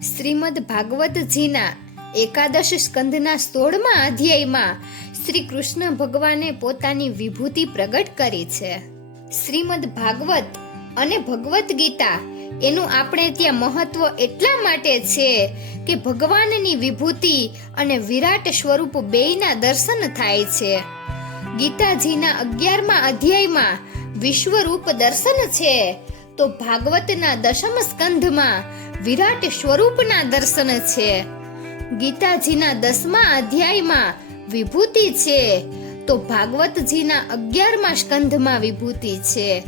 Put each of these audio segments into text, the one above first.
શ્રીમદ ભાગવતજીના એકાદશ સ્કંદના સોળમા અધ્યાયમાં શ્રી કૃષ્ણ ભગવાને પોતાની વિભૂતિ પ્રગટ કરી છે. શ્રીમદ ભાગવત અને ભગવદ્ ગીતા એનું આપણે ત્યાં મહત્વ એટલા માટે છે કે ભગવાનની વિભૂતિ અને વિરાટ સ્વરૂપ બેયના દર્શન થાય છે. ગીતાજીના અગિયારમા અધ્યાયમાં વિશ્વરૂપ દર્શન છે. તો ભાગવતના દશમ સ્કંધમાં વિરાટ સ્વરૂપના દર્શન છે. ગીતાજીના દસમા અધ્યાયમાં વિભૂતિ છે. તો ભાગવતજીના અગિયારમા સ્કંધમાં વિભૂતિ છે.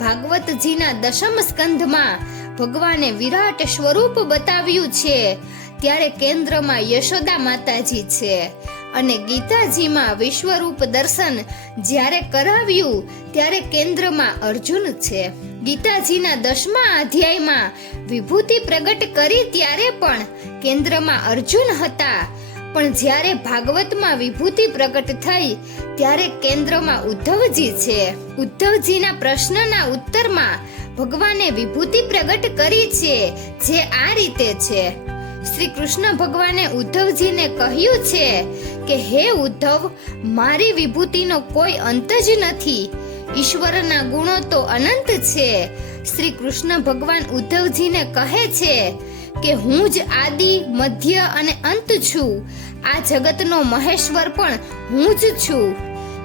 ભાગવતજીના દશમ સ્કંધમાં ભગવાને વિરાટ સ્વરૂપ બતાવ્યું છે. ત્યારે કેન્દ્રમાં યશોદા માતાજી છે. અને ગીતાજીમાં વિશ્વરૂપ દર્શન જ્યારે કરાવ્યું, ત્યારે કેન્દ્રમાં અર્જુન છે. ગીતાજીના દસમા અધ્યાયમાં વિભૂતિ પ્રગટ કરી ત્યારે પણ કેન્દ્રમાં અર્જુન હતા. પણ જ્યારે ભાગવતમાં વિભૂતિ પ્રગટ થઈ, ત્યારે કેન્દ્રમાં ઉદ્ધવજી છે. ઉદ્ધવજીના પ્રશ્નના ઉત્તરમાં ભગવાને વિભૂતિ પ્રગટ કરી છે, જે આ રીતે છે. શ્રી કૃષ્ણ ભગવાને ઉદ્ધવજીને કહ્યું છે કે, હે ઉદ્ધવ, મારી વિભૂતિનો કોઈ અંત જ નથી. ઈશ્વરના ગુણો તો અનંત છે. શ્રી કૃષ્ણ ભગવાન ઉદ્ધવજીને કહે છે કે હું જ આદિ, મધ્ય અને અંત છું. આ જગતનો મહેશ્વર પણ હું જ છું.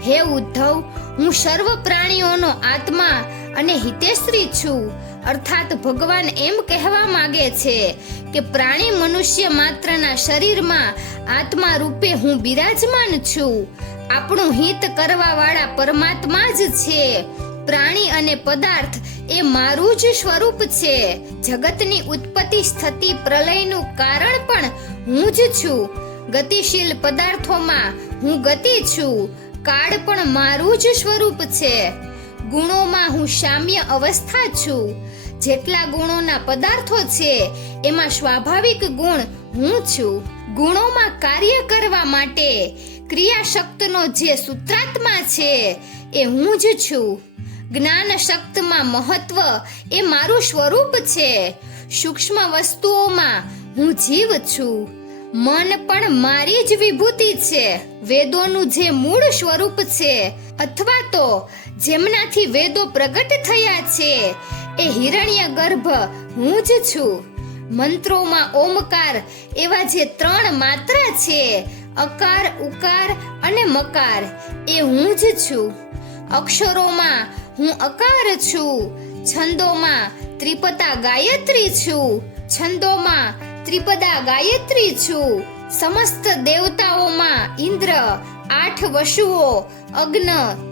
હે ઉદ્ધવ, હું સર્વ પ્રાણીઓનો આત્મા અને હિતેશ્રી છું. અર્થાત ભગવાન એમ કહેવા માગે છે કે પ્રાણી મનુષ્ય માત્રના શરીરમાં આત્મા રૂપે હું બિરાજમાન છું. આપણું હિત કરવા વાળા પરમાત્મા જ છે. પ્રાણી અને પદાર્થ એ મારું જ સ્વરૂપ છે. જગતની ઉત્પત્તિ સ્થિતિ પ્રલયનું કારણ પણ હું જ છું. ગતિશીલ પદાર્થોમાં હું ગતિ છું. કાળ પણ મારું જ સ્વરૂપ છે. ગુણોમાં હું સામ્ય અવસ્થા છું. જેટલા ગુણોના પદાર્થો છે, એમાં સ્વાભાવિક ગુણ હું છું. ગુણોમાં કાર્ય કરવા માટે ક્રિયાશક્તિનો જે સૂત્રાત્મા છે એ હું જ છું. જ્ઞાન શક્તમાં મહત્વ એ મારું સ્વરૂપ છે. સૂક્ષ્મ વસ્તુઓમાં હું જીવ છું. મન પણ મારી જ વિભૂતિ છે. વેદોનું જે મૂળ સ્વરૂપ છે અથવા તો જેમનાથી વેદો પ્રગટ થયા છે એ હિરણ્ય ગર્ભ હું જ છું. મંત્રોમાં ઓમકાર એવા જે ત્રણ માત્રા છે અકાર, ઉકાર અને મકાર. એ હું જ છું. અક્ષરોમાં હું અકાર છું. છંદોમાં ત્રિપદા ગાયત્રી છું. છંદોમાં ત્રિપદા ગાયત્રી છું. સમસ્ત દેવતાઓમાં ઇન્દ્ર, આઠ વશુઓ અગ્ન,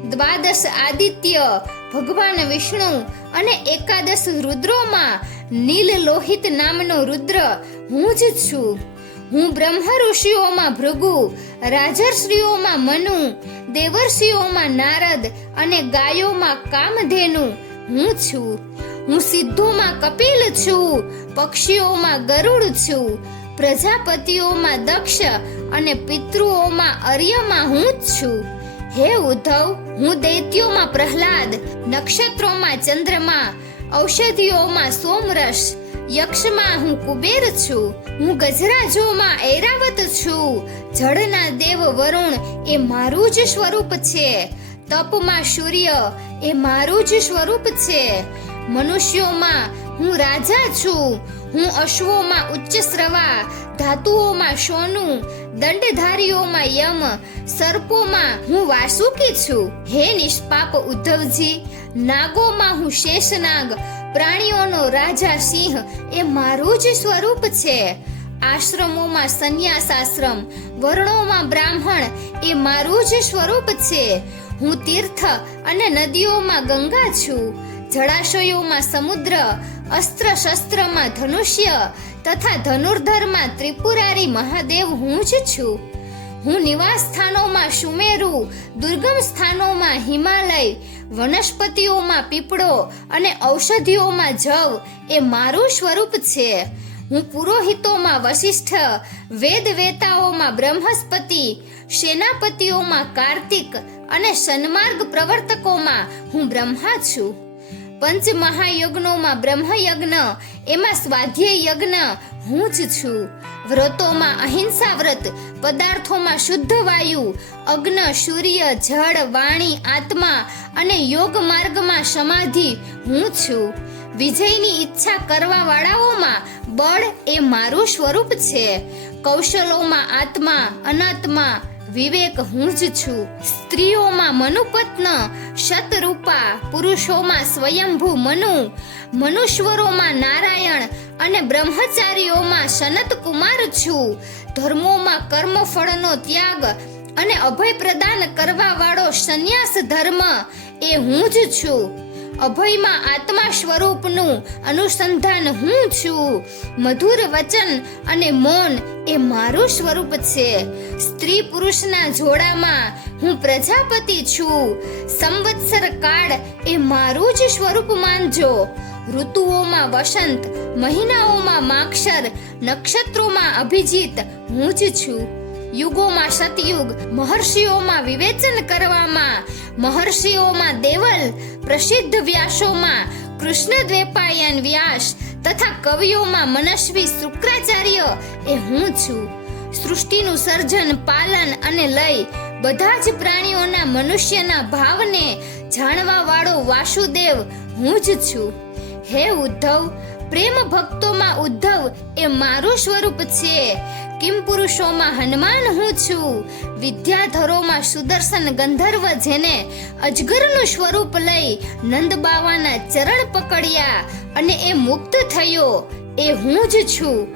દ્વાદશ આદિત્ય, ભગવાન વિષ્ણુ અને એકાદશ રુદ્રોમાં નીલ લોહિત નામનો રુદ્ર હું જ છું. હું બ્રહ્મ ઋષિઓમાં ભૃગુ, રાજર્ષિઓમાં મનુ, દેવર્ષિઓમાં નારદ અને ગાયોમાં કામધેનુ હું છું. હું સિદ્ધોમાં કપિલ છું, પક્ષીઓમાં ગરુડ છું, પ્રજાપતિઓમાં દક્ષ અને પિતૃઓમાં અર્યમાં હું જ છું. હે ઉદ્ધવ, હું દૈત્યોમાં પ્રહલાદ, નક્ષત્રોમાં ચંદ્રમા, ઔષધિઓમાં સોમરસ યક્ષમાં હું કુબેર છું. હું ગજરાજોમાં ઐરાવત છું. જળના દેવ વરુણ એ મારું જ સ્વરૂપ છે. તપમાં સૂર્ય એ મારું જ સ્વરૂપ છે. મનુષ્યોમાં હું રાજા છું. હું અશ્વોમાં ઉચ્ચ શ્રવા ધાતુઓમાં સોનું, દંડધારીઓમાં યમ, સર્પોમાં હું વાસુકી છું. હે નિષ્પાપ ઉદ્ધવજી, નાગોમાં હું શેષનાગ પ્રાણીઓનો રાજા સિંહ એ મારું જ સ્વરૂપ છે. આશ્રમોમાં સંન્યાસ આશ્રમ વર્ણોમાં બ્રાહ્મણ એ મારું જ સ્વરૂપ છે. હું તીર્થ અને નદીઓમાં ગંગા છું. જળાશયોમાં સમુદ્ર અસ્ત્ર શસ્ત્રમાં ધનુષ્ય તથા ધનુર્ધરમાં ત્રિપુરારી મહાદેવ હું જ છું. હું નિવાસ સ્થાનોમાં સુમેરુ, દુર્ગમ સ્થાનોમાં હિમાલય વનસ્પતિઓમાં પીપળો અને ઔષધિઓમાં જવ એ મારું સ્વરૂપ છે. હું પુરોહિતોમાં વશિષ્ઠ વેદ વેતાઓમાં બ્રહ્મસ્પતિ, સેનાપતિઓમાં કાર્તિક અને સન્માર્ગ પ્રવર્તકોમાં હું બ્રહ્મા છું. પંચ મહાયજ્ઞોમાં બ્રહ્મયજ્ઞ, એમાં સ્વાધ્યાય યજ્ઞ હું જ છું. વ્રતોમાં અહિંસા વ્રત પદાર્થોમાં શુદ્ધ વાયુ, અગ્ન, સૂર્ય, જળ, વાણી, આત્મા અને યોગ માર્ગમાં સમાધિ, હું છું. વિજયની ઈચ્છા કરવા વાળાઓમાં બળ એ મારું સ્વરૂપ છે. કૌશલોમાં આત્મા, અનાત્મા વિવેક હું જ છું. સ્ત્રીઓમાં મનુપત્ન, શતરૂપા, પુરુષોમાં સ્વયંભુ મનુ મનુષ્વરોમાં નારાયણ અને બ્રહ્મચારીઓમાં સનત કુમાર છું. ધર્મોમાં કર્મફળનો ત્યાગ અને અભય પ્રદાન કરવા વાળો સંન્યાસ ધર્મ એ હું જ છું. અભયમાં આત્મા સ્વરૂપનું અનુસંધાન હું છું. મધુર વચન અને મૌન એ મારું સ્વરૂપ છે. સ્ત્રી પુરુષના જોડામાં હું પ્રજાપતિ છું. સંવત્સર કાળ એ મારું જ સ્વરૂપ માનજો. ઋતુઓમાં વસંત, મહિનાઓમાં માક્ષર, નક્ષત્રોમાં અભિજીત હું જ છું. યુગોમાં સતયુગ, મહર્ષિઓમાં વિવેચન કરવામાં, મહર્ષિઓમાં દેવલ, પ્રસિદ્ધ વ્યાસોમાં કૃષ્ણ દ્વેપાયન વ્યાસ તથા કવિઓમાં મનસ્વી શુક્રાચાર્ય એ હું છું. સૃષ્ટિનું સર્જન, પાલન અને લય બધા જ પ્રાણીઓના મનુષ્યના ભાવને જાણવા વાળો વાસુદેવ હું જ છું. હે ઉદ્ધવ, પ્રેમ ભક્તોમાં ઉદ્ધવ એ મારું સ્વરૂપ છે. કિમ પુરુષોમાં હનુમાન હું છું? વિદ્યાધરોમાં સુદર્શન ગંધર્વ જેને અજગરનું સ્વરૂપ લઈ નંદ બાવાના ચરણ પકડ્યા અને એ મુક્ત થયો, એ હું જ છું.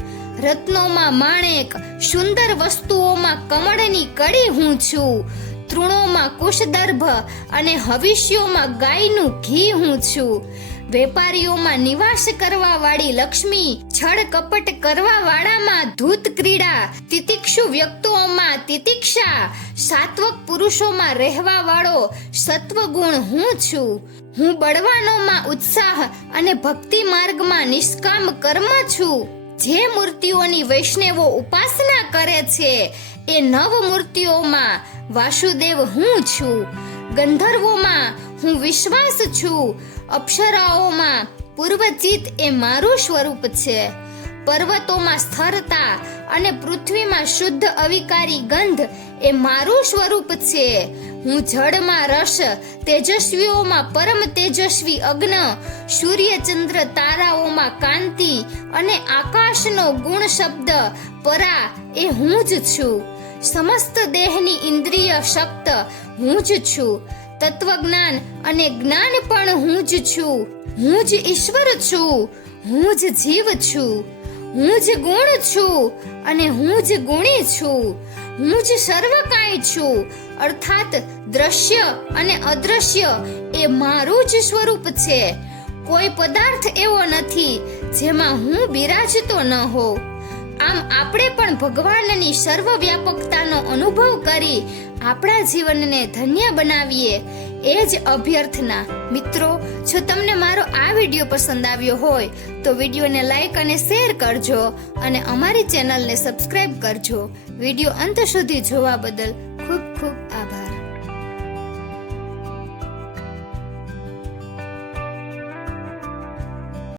રત્નોમાં માણેક, સુંદર વસ્તુઓમાં કમળની કડી હું છું. તૃણોમાં કુશદર્ભ અને હવિષ્યોમાં ગાયનું ઘી હું છું. વેપારીઓમાં નિવાસ કરવા વાળી લક્ષ્મી છળ કપટ કરવા વાળામાં ધૂત ક્રીડા, તિતિક્ષુ વ્યક્તિઓમાં તિતિક્ષા, સાત્વક પુરુષોમાં રહેવા વાળો સત્વગુણ હું છું. હું બળવાનોમાં ઉત્સાહ અને ભક્તિ માર્ગમાં નિષ્કામ કર્મ છું. જે મૂર્તિઓની વૈષ્ણવો ઉપાસના કરે છે, એ નવ મૂર્તિઓમાં વાસુદેવ હું છું. ગંધર્વોમાં હું વિશ્વાસ છું. અપ્સરાઓમાં પૂર્વજીત એ મારું સ્વરૂપ છે. પર્વતોમાં સ્થરતા અને પૃથ્વીમાં શુદ્ધ અવિકારી ગંધ એ મારું સ્વરૂપ છે. હું જળમાં રસ, તેજસ્વીઓમાં પરમ તેજસ્વી અગ્ન સૂર્ય ચંદ્ર તારાઓમાં કાંતિ અને આકાશનો ગુણ શબ્દ પરા એ હું જ છું. સમસ્ત દેહની ઇન્દ્રિય શક્ત હું જ છું. તત્વજ્ઞાન અને જ્ઞાન પણ હું જ છું. હું જ ઈશ્વર છું. હું જ જીવ છું. હું જ ગુણ છું અને હું જ ગુણી છું. હું જ સર્વ કાંઈ છું. અર્થાત દ્રશ્ય અને અદ્રશ્ય એ મારું જ સ્વરૂપ છે. કોઈ પદાર્થ એવો નથી જેમાં હું બિરાજતો ન હોઉં. આમ આપણે પણ ભગવાનની સર્વવ્યાપકતાનો અનુભવ કરી આપણા જીવનને ધન્ય બનાવીએ. એ જ અભ્યર્થના. મિત્રો, જો તમને મારો આ વીડિયો પસંદ આવ્યો હોય, તો વિડીયોને લાઈક અને શેર કરજો અને અમારી ચેનલને સબસ્ક્રાઈબ કરજો. વીડિયો અંત સુધી જોવા બદલ ખૂબ ખૂબ